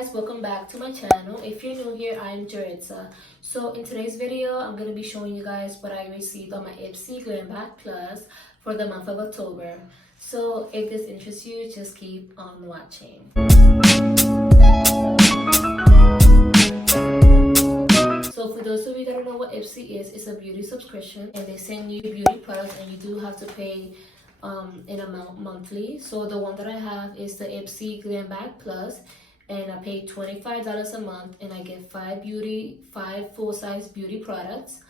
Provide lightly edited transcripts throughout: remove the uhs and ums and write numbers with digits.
guys, welcome back to my channel. If you're new here, I'm Jaritza. So in today's video, I'm going to be showing you guys what I received on my Ipsy Glam Plus for the month of October. So if this interests you, just keep on watching. So for those of you that don't know what Ipsy is, it's a beauty subscription and they send you beauty products and you do have to pay in amount monthly. So the one that I have is the Ipsy Glam Plus, and I pay $25 a month and I get five full-size beauty products,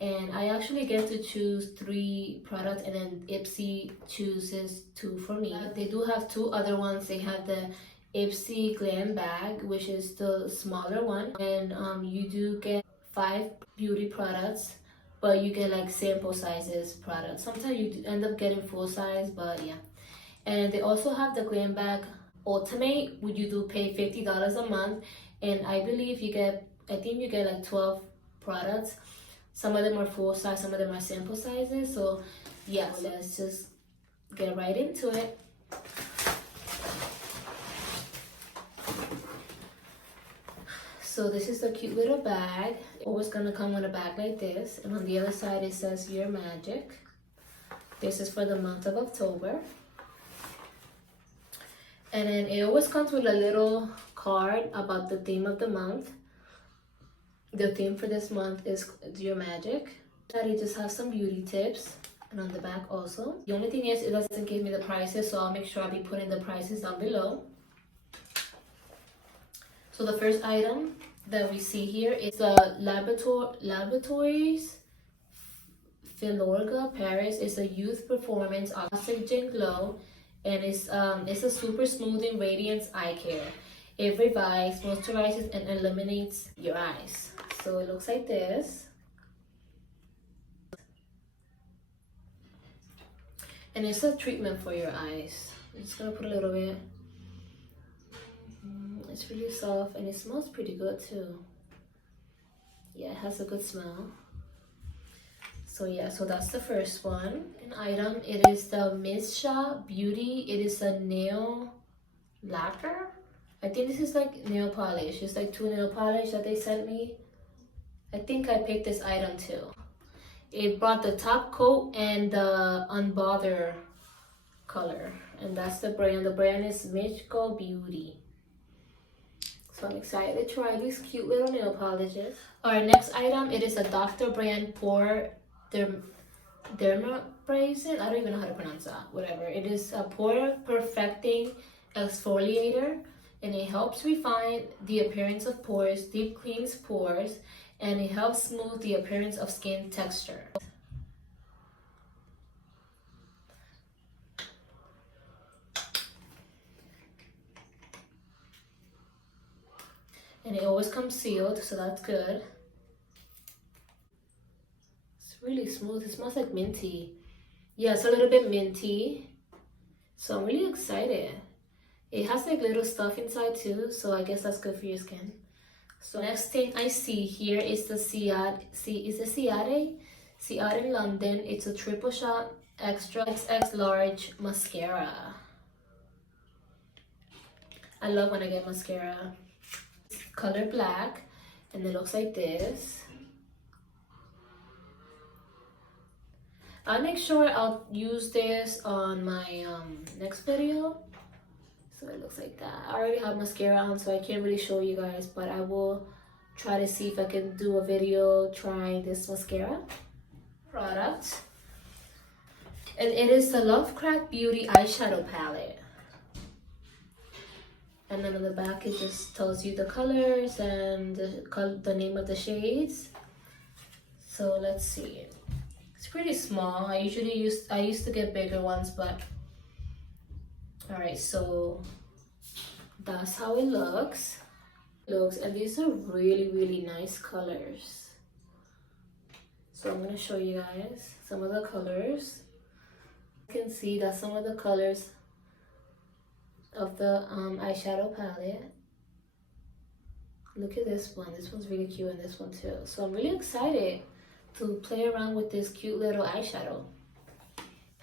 and I actually get to choose 3 products and then Ipsy chooses 2 for me. They do have 2 other ones. They have the Ipsy Glam Bag, which is the smaller one, and you do get 5 beauty products, but you get like sample sizes products. Sometimes you end up getting full size, but yeah. And they also have the Glam Bag Ultimate, where you do pay $50 a month, and I believe I think you get like 12 products. Some of them are full size, some of them are sample sizes. So yeah, let's just get right into it. So this is the cute little bag. Always gonna come with a bag like this, and on the other side it says Your Magic. This is for the month of October. And then it always comes with a little card about the theme of the month. The theme for this month is Your Magic. It just has some beauty tips, and on the back also. The only thing is it doesn't give me the prices, so I'll make sure I'll be putting the prices down below. So the first item that we see here is the Laboratories Filorga Paris. It's a youth performance oxygen glow, and it's a super smoothing radiance eye care. It revives, moisturizes, and eliminates your eyes. So it looks like this, and it's a treatment for your eyes. I'm just gonna put a little bit. It's really soft and it smells pretty good too. Yeah, it has a good smell. So yeah, so that's the first one. An item, it is the Mischa Beauty. It is a nail lacquer. I think this is like nail polish. It's like 2 nail polish that they sent me. I think I picked this item too. It brought the top coat and the unbother color, and that's the brand. The brand is Mischa Beauty. So I'm excited to try these cute little nail polishes. Our next item, it is a Dr.Brandt PoreDermabrasion. I don't even know how to pronounce that. Whatever. It is a pore perfecting exfoliator, and it helps refine the appearance of pores, deep cleans pores, and it helps smooth the appearance of skin texture. And it always comes sealed, so that's good. It's really smooth. It smells like minty. Yeah, it's a little bit minty. So I'm really excited. It has like little stuff inside too, so I guess that's good for your skin. So next thing I see here is the Ciaté in London. It's a triple shot extra XX large mascara. I love when I get mascara. Color black, and it looks like this. I'll make sure I'll use this on my next video. So it looks like that. I already have mascara on, so I can't really show you guys, but I will try to see if I can do a video trying this mascara product. And it is the Lovecraft Beauty Eyeshadow Palette. And then on the back it just tells you the colors and the name of the shades. So let's see. It's pretty small. I used to get bigger ones, but alright, so that's how it looks. And these are really nice colors. So I'm gonna show you guys some of the colors. You can see that some of the colors of the eyeshadow palette. Look at this one. This one's really cute, and this one too. So I'm really excited to play around with this cute little eyeshadow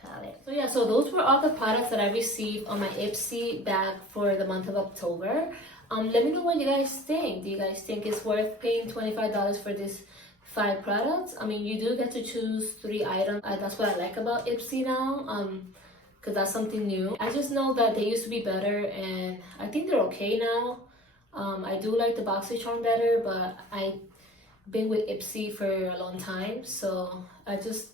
palette. So yeah, so those were all the products that I received on my Ipsy bag for the month of October. Let me know what you guys think. Do you guys think it's worth paying $25 for this 5 products? I mean, you do get to choose 3 items. That's what I like about Ipsy now, because that's something new. I just know that they used to be better, and I think they're okay now. I do like the BoxyCharm better, but I've been with Ipsy for a long time, so I just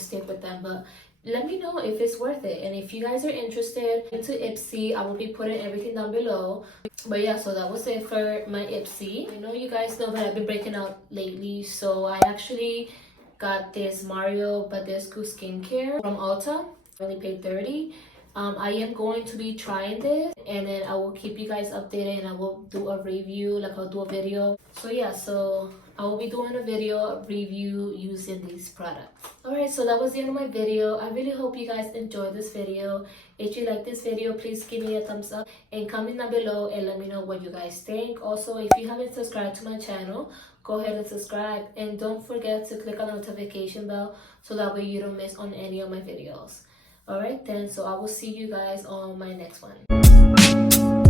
stick with them. But let me know if it's worth it, and if you guys are interested into Ipsy, I will be putting everything down below. But yeah, so that was it for my Ipsy. I know you guys know that I've been breaking out lately, so I actually got this Mario Badescu skincare from Ulta. I only paid $30. I am going to be trying this, and then I will keep you guys updated, and I will do a review, like I'll do a video. So yeah, so I will be doing a video review using these products. Alright, so that was the end of my video. I really hope you guys enjoyed this video. If you like this video, please give me a thumbs up and comment down below and let me know what you guys think. Also, if you haven't subscribed to my channel, go ahead and subscribe, and don't forget to click on the notification bell so that way you don't miss on any of my videos. Alright then, so I will see you guys on my next one.